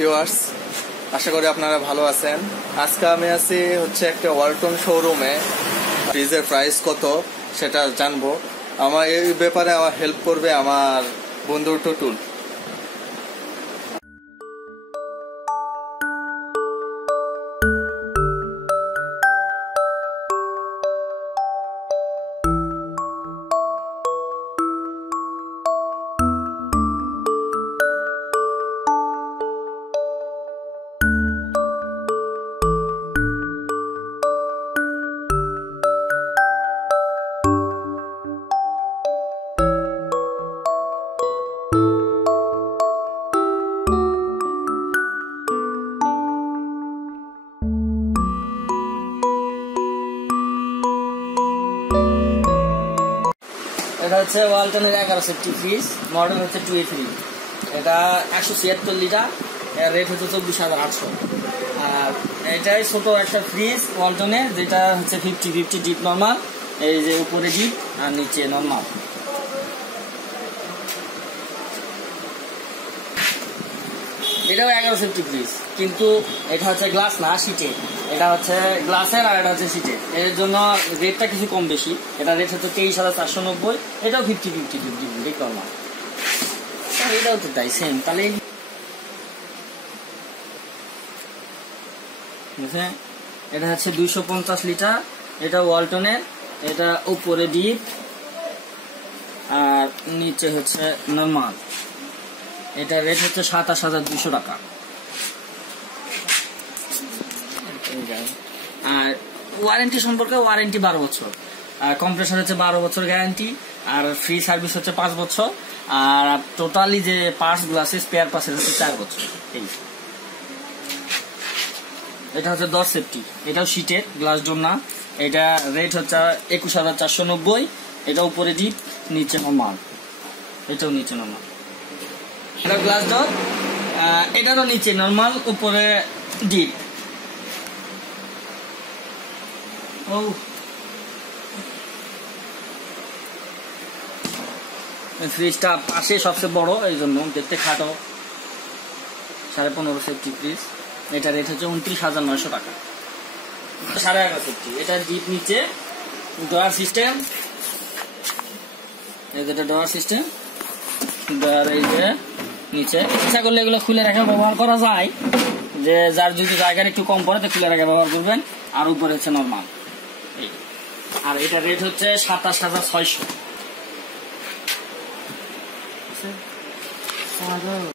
Viewers, আশা করি আপনারা ভালো আছেন। আজকে আমি আছি হচ্ছে একটা ওয়ালটন শোরুমে। ফ্রিজের প্রাইস কত সেটা জানবো। আমার এই ব্যাপারে আমার হেল্প করবে আমার বন্ধু টুটুল। এটা হচ্ছে ওয়ালটনের 1150 ফ্রিজ, মডেল হচ্ছে 2A3। এটা 176 লিটার, এর রেট হচ্ছে 24,800। আর এটাই ছোট একটা ফ্রিজ ওয়ালটনের, যেটা হচ্ছে 50-50 ডিপ নর্মাল। এই যে উপরে ডিপ আর নিচে নর্মাল। এটাও 1150 ফ্রিজ, কিন্তু এটা হচ্ছে গ্লাস না, শীটের। এটা হচ্ছে গ্লাসের আর এটা হচ্ছে শীটের, এর জন্য রেটটা কিছু কম বেশি। এটা রেট হচ্ছে 23,490। এটাও 50-50 ডিপ নর্মাল। এটাও তো তাই সেম। তাহলে এটা হচ্ছে 250 লিটার, এটা ওয়ালটনের। এটা উপরে ডিপ আর নিচে হচ্ছে নর্মাল। এটা রেট হচ্ছে 27,200 টাকা। আর ওয়ারেন্টি সম্পর্কে, ওয়ারেন্টি 12 বছর, আর কম্প্রেসার হচ্ছে 12 বছর গ্যারান্টি, আর ফ্রি সার্ভিস হচ্ছে 5 বছর, আর টোটালি যে পার্টস গুলো আছে স্পেয়ার পার্টস হচ্ছে 4 বছর। এই এটা হচ্ছে 10 সেফটি, এটাও শীটের, গ্লাস ডোর না। এটা রেট হচ্ছে 21,490। এটা উপরে ডিপ, নিচে নরমাল। এটাও নিচে নরমাল। এটা গ্লাস ডোর, এটারও নিচে নরমাল, উপরে ডিপ। ফ্রিজটা পাশে সবচেয়ে বড়, এই জন্য দেখতে খাটো। 15.5 সেফটি ফ্রিজ। এটা রেট হচ্ছে 29,900 টাকা। 11.5 সেফটি, এটা ডিপ, নিচে ডোয়ার সিস্টেম। এটা ডোয়ার সিস্টেম, ডোয়ার এই যে নিচে। ইচ্ছা করলে এগুলো খুলে রেখে ব্যবহার করা যায়, যে যার যদি জায়গার একটু কম পড়ে তো খুলে রেখে ব্যবহার করবেন। আর উপরে হচ্ছে নর্মাল। আর এটা রেট হচ্ছে 27,600।